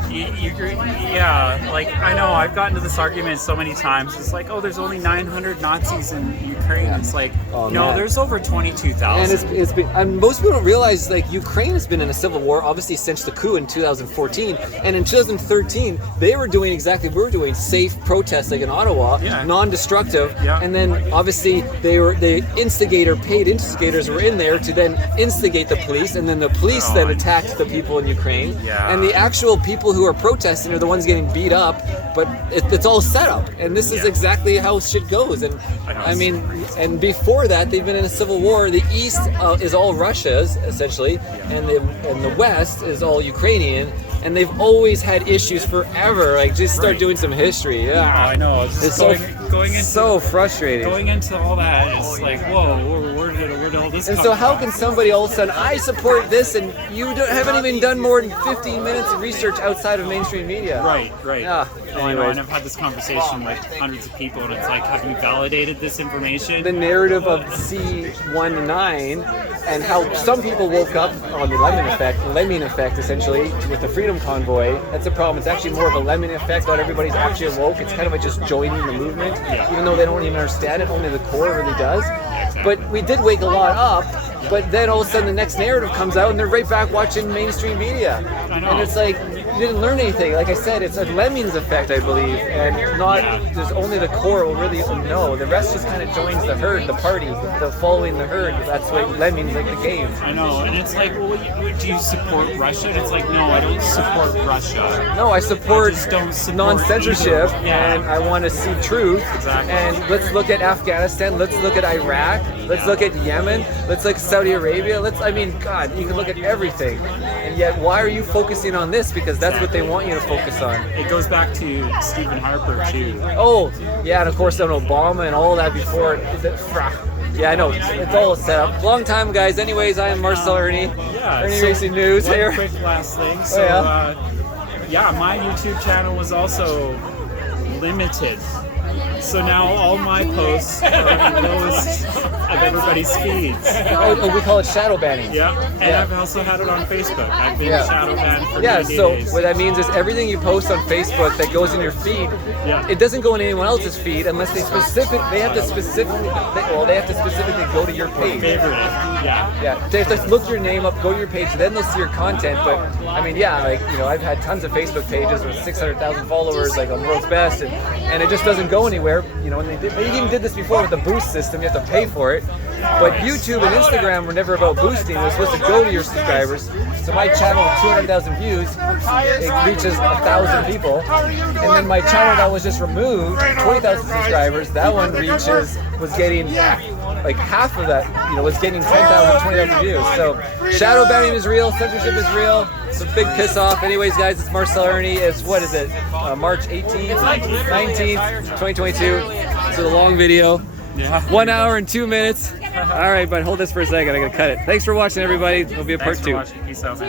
I know. I've gotten to this argument so many times. It's like, there's only 900 Nazis in Ukraine. It's like, there's over 22,000. And most people don't realize Ukraine has been in a civil war obviously since the coup in 2014, and in 2013 they were doing exactly what we were doing, safe protests like in Ottawa, non-destructive, and then obviously paid instigators were in there to then instigate the police, and then the police then attacked the people in Ukraine, and the actual people who who are protesting are the ones getting beat up, but it's all set up, and this is exactly how shit goes. And I mean, and before that, they've been in a civil war. The East is all Russia's essentially, and the West is all Ukrainian. And they've always had issues forever. Like, just start doing some history. Yeah, I know. It's going into, so frustrating. Going into all that, it's like, whoa, where did all this and come so how from? can somebody all of a sudden, I support this, and you haven't even done more than 15 minutes of research outside of mainstream media? Right. Yeah. I know, and I've had this conversation with hundreds of people, and it's like, have you validated this information? The narrative of C19 and how some people woke up on the lemming effect essentially, with the Freedom Convoy. That's a problem. It's actually more of a lemming effect. Not everybody's actually awoke. It's kind of like just joining the movement, even though they don't even understand it. Only the core really does. But we did wake a lot up. But then all of a sudden the next narrative comes out and they're right back watching mainstream media. And it's like, you didn't learn anything. Like I said, it's a lemmings effect, I believe. And not, there's only the core will really know. The rest just kind of joins the herd, the party, the following the herd. That's what lemmings, like the game. I know, and it's like, well, do you support Russia? And it's like, no, I don't support Russia. No, I support support non-censorship, either. and I want to see truth. Exactly. And let's look at Afghanistan, let's look at Iraq, let's look at Yemen, let's look at Saudi Arabia, I mean, God, you can look at everything. And yet, why are you focusing on this? Because that's what they want you to focus on. It goes back to Stephen Harper, too. Oh, yeah, and of course, then Obama and all that before. Yeah, I know. It's all set up. Long time, guys. Anyways, I am Marcel Irnie. Irnieracing News one here. Quick last thing. So, my YouTube channel was also limited. So now all my posts are on the lowest of everybody's feeds. Oh, we call it shadow banning. Yeah, and I've also had it on Facebook. I've been shadow banned for 90 so days. what that means is everything you post on Facebook that goes in your feed, it doesn't go in anyone else's feed unless they have to specifically go to your page. Favorite it. Yeah. They have to look your name up, go to your page, then they'll see your content. But I mean, I've had tons of Facebook pages with 600,000 followers, like on World's Best, and it just doesn't go anywhere. And they even did this before with the boost system. You have to pay for it. But YouTube and Instagram were never about boosting. It was supposed to go to your subscribers. So my channel with 200,000 views, it reaches 1,000 people. And then my channel that was just removed, 20,000 subscribers, that one was getting like half of that, was getting 10,000, 20,000 views. So shadow banning is real, censorship is real. It's a big piss off. Anyways, guys, it's Marcel Irnie. It's, what is it, March 18th, 19th, 2022. It's a long video. 1 hour and 2 minutes. All right, but hold this for a second. I gotta cut it. Thanks for watching, everybody. There'll be a part 2. Peace out, man.